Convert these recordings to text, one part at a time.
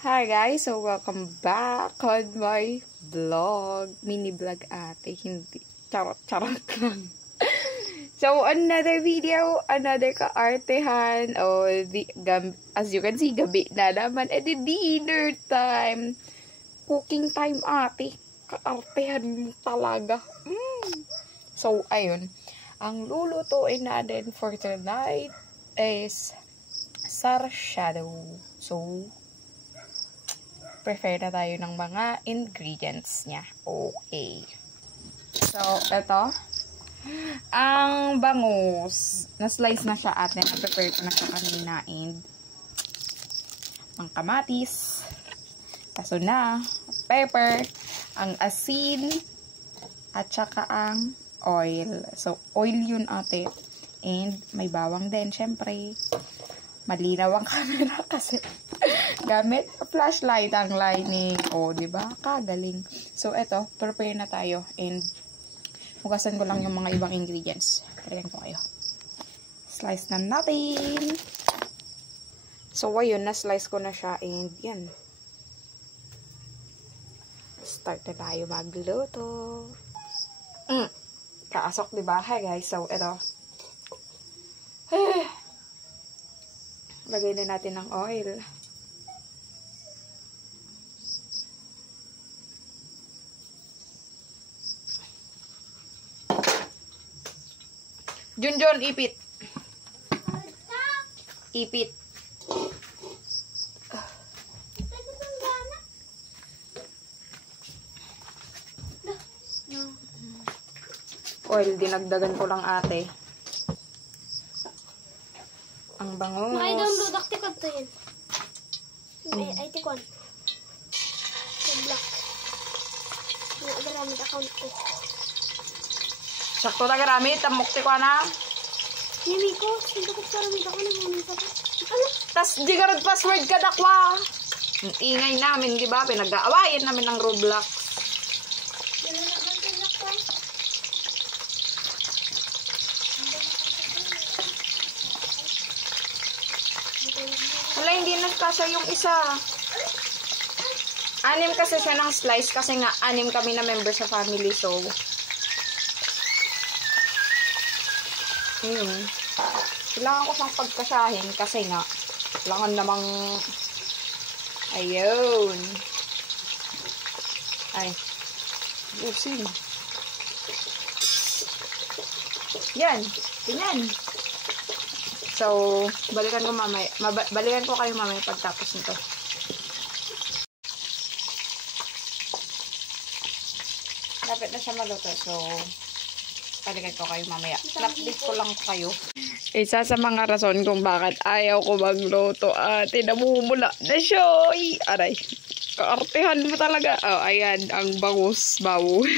Hi guys, so welcome back on my vlog. Mini vlog ate, hindi. Charot lang. So, another video, another kaartehan. As you can see, gabi na naman. And dinner time. Cooking time ate. Kaartehan mo talaga. So, ayun. Ang lulutuin natin for tonight is sarsyado. So, prefer na tayo ng mga ingredients niya. Okay. So, ito. Ang bangus. Na-slice na siya at na-prepare ko na siya kanina. And ang kamatis. Kaso na. Pepper. Ang asin. At saka ang oil. So, oil yun ate. And may bawang din, syempre. Malinaw ang camera kasi gamit flashlight ang lining. O, diba? Kagaling. So, eto, prepare na tayo. And, hugasan ko lang yung mga ibang ingredients. Tarihan ko kayo. Slice na natin. So, ayun, na-slice ko na siya. And, yan. Start na tayo magluto. Kaasok, diba? Hi, guys. So, eto. Lagay na natin ng oil. Junjun, ipit. Ipit. Oil, dinagdagan ko lang ate. Ang bangus. Maka-download aktikot to yun. Ay, tikon. Yung black. Yung garamit account ko. Sakto na garamit. Tamukti ko na. Yumi ko. Hindi ko garamit ako. Nagmamit ako. Ano? Tas di ka rin password ka dakwa. Ang ingay namin, di ba? Pinag-aawayan namin ng Roblox. Wala na ba ito lakwa? Wala, hindi nagkasya yung isa. 6 kasi siya ng slice kasi nga 6 kami na member sa family. So, yun. Kailangan ko siyang pagkasyahin kasi nga kailangan namang ayun. Ay. Usin. Yan. Tingnan. So, balikan ko mamaya. Balikan ko kayo mamaya pagtapos nito. Lapit na siya maluto. So, balikan ko kayo mamaya. Update ko lang kayo. Isa sa mga rason kung bakit ayaw ko magluto ate, namumula na siya. Ay, aray. Kaartehan mo talaga. Oh, ayan. Ang bangus. Bawo.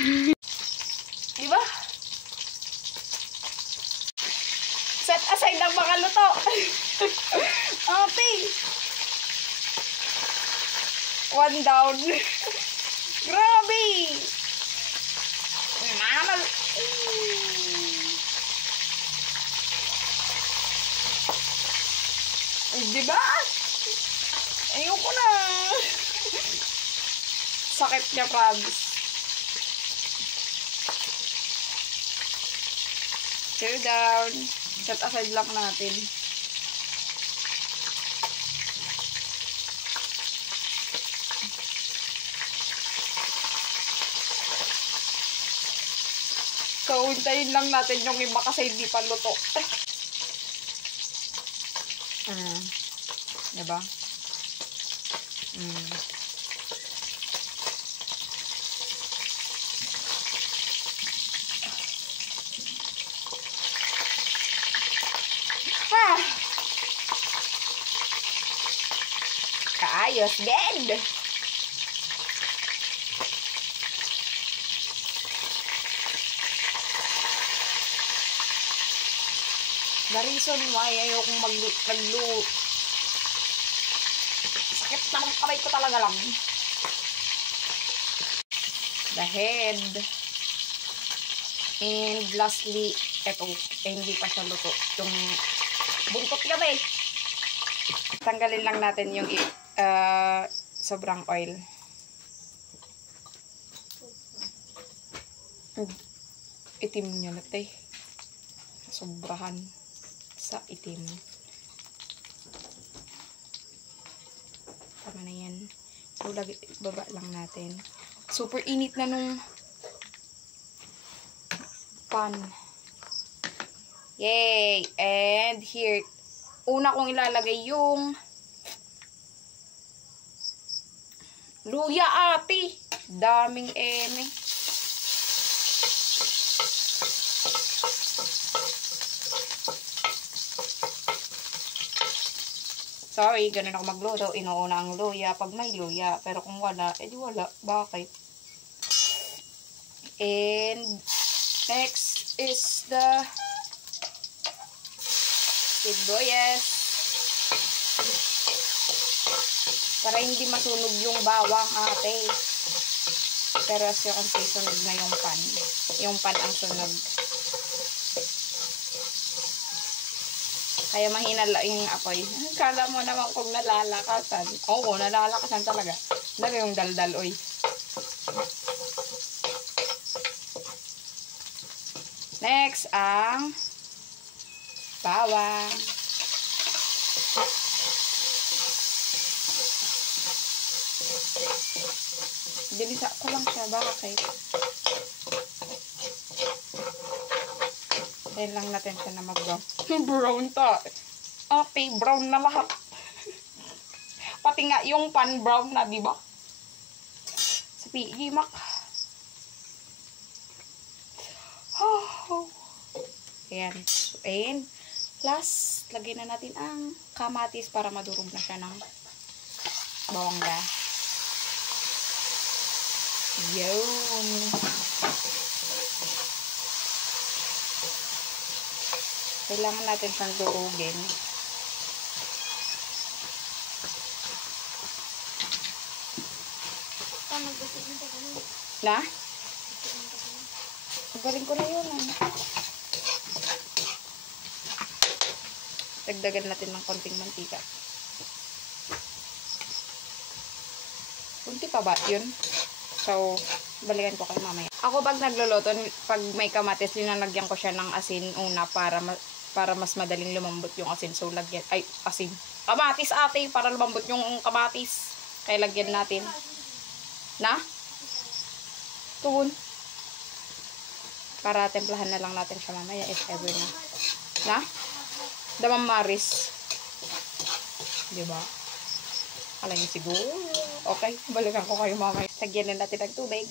Diba? Set aside ng mga luto. Ate. 1 down. Grabe. Namal. Diba? Ayoko na. Sakit niya, promise. 2 down. Set aside lang natin. So, hintayin lang natin yung iba kasi hindi pa luto. Diba? Kaayos, ged! The reason why ayokong maglu sakit na ng kamay ko talaga lang. The head. And lastly, eto, hindi pa siya luto. Yung buntot niya ba eh. Tanggalin lang natin yung sobrang oil. Itim niya na te. Sobrahan sa itim. Tama na yan. So, baba lang natin. Super init na nung pan. Yay! And here, una kong ilalagay yung luya ate. Daming eme. Sorry, ganun ako magluto. Inuuna ang luya pag may luya. Pero kung wala, edi wala. Bakit? And next is the sibuyas. Para hindi masunog yung bawang ate. Pero as you can see, sunog na yung pan. Yung pan ang sunog. Kaya mahina lang yung apoy. Kala mo naman kung nalalakasan. Oo, nalalakasan talaga. Dali yung daldal, oy. Next, ang bawang. Dinisa ko lang siya. Bakit? Dahil lang natin siya na mag-brown. Brown ta. Okay, brown na lahat. Pati nga yung pan brown na, di ba? Sa pigimak. Oh. Ayan. And last, lagyan na natin ang kamatis para madurog na siya ng bongga. Yun. Kailangan natin siyang durugin. Na? Galing ko na yun. Dagdagan natin ng konting mantika. Kunti pa ba yun? So, balikan ko kayo mamaya. Ako pag nagluluto, pag may kamatis, linalagyan ko siya ng asin una para mas madaling lumambot yung asin. So, lagyan, ay, asin. Kamatis ate, para lumambot yung kamatis. Kaya lagyan natin. Na? Tugon. Para templahan na lang natin siya mamaya if ever na. Na? Damang maris. Diba? Alam niyo siguro. Okay, balikan ko kayo mamaya. Lagyan na natin ng tubig.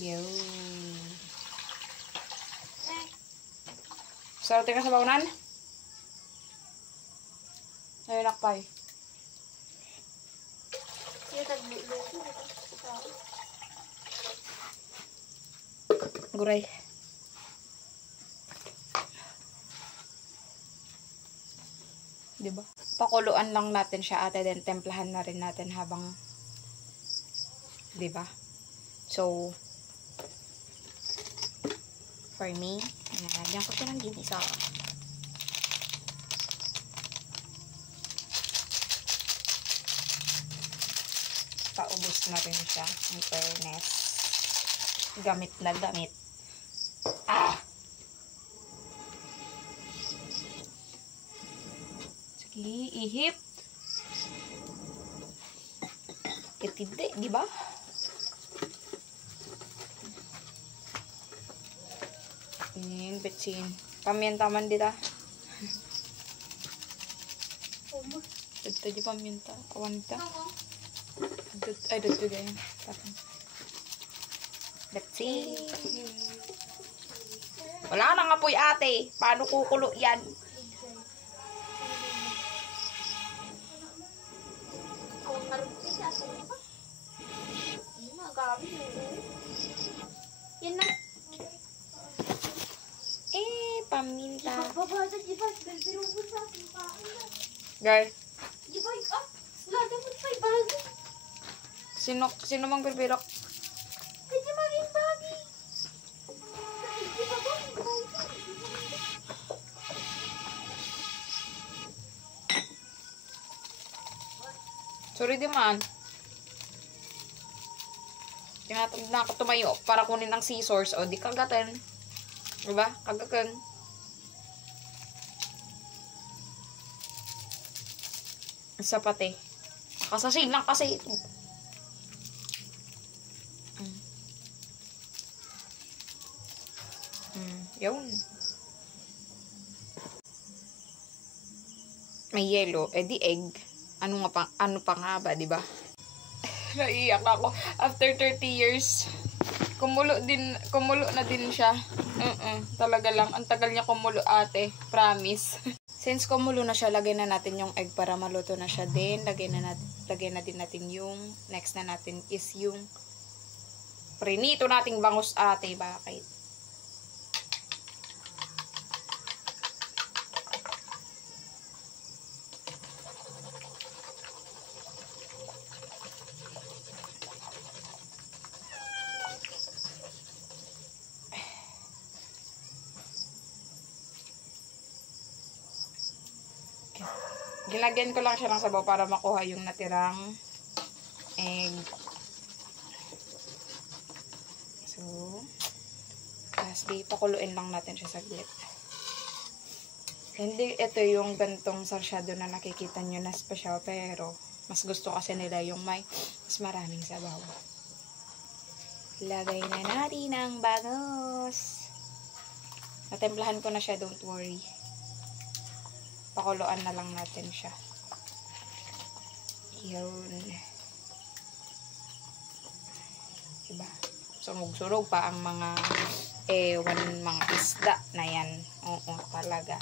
Yun. Sarap ka sa baunan? Ayun, nakpay. Guray. Diba? Pakuluan lang natin siya ate, then templahan na rin natin habang, diba? So, for me, nalagyan ko siya ng ginisa. Paubos na rin siya, in fairness. Gamit na gamit. Ah! Sige, ihip. Itindi, di ba? Ini betsin. Paminta man dita. Dito di paminta. Kawan dita. Ay, dito ganyan. Betsin. Wala nang apoy ate. Paano kukulo yan? Yan na. Paminta. Guys. Sino mang berbelok? Sorry di man. Tinatag na ako tumayo para kunin ang scissors. O, di kagatan. Diba? Kagatan. Isa pati. Kasasin lang kasi ito. Yun. May yellow. Eh di egg. Ano pa nga ba, di ba? Naiiyak ako. After 30 years, kumulo na din siya. Talaga lang. Ang tagal niya kumulo, ate. Promise. Since kumulo na siya, lagay na natin yung egg para maluto na siya din. Lagay na din natin yung next na natin is yung prinito nating bangus, ate. Bakit? Gilagyan ko lang siya ng sabaw para makuha yung natirang egg. So, lastly, pakuluin lang natin siya saglit. Hindi ito yung gantong sarsyado na nakikita nyo na special, pero mas gusto kasi nila yung may mas maraming sabaw. Lagay na natin ang bangus. Natemplahan ko na siya, don't worry. Pakuluan na lang natin siya. Yun. Diba? Sunog-sunog pa ang mga mga isda na yan. Oo, talaga.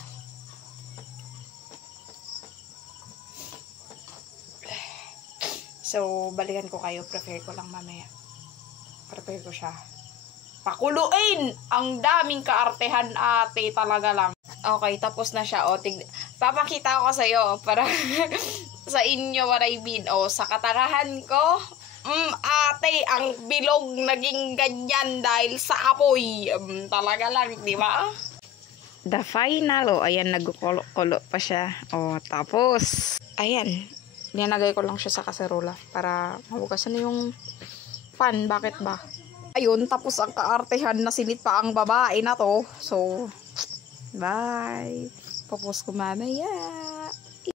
So, balikan ko kayo. Prepare ko lang mamaya. Prepare ko siya. Pakuluin! Ang daming kaartehan, ate. Talaga lang. Okay, tapos na siya. O, papakita ko sa iyo para sa inyo what I mean. O, sa katangahan ko, ate, ang bilog naging ganyan dahil sa apoy. Talaga lang, di ba? The final. O, ayan, nagkukulo pa siya. O, tapos, ayan. Ninagay ko lang siya sa kaserola para mabugasan yung pan. Bakit ba? Ayun, tapos ang kaartehan na sinit pa ang babae na to. So, bye. Popost ko mamaya.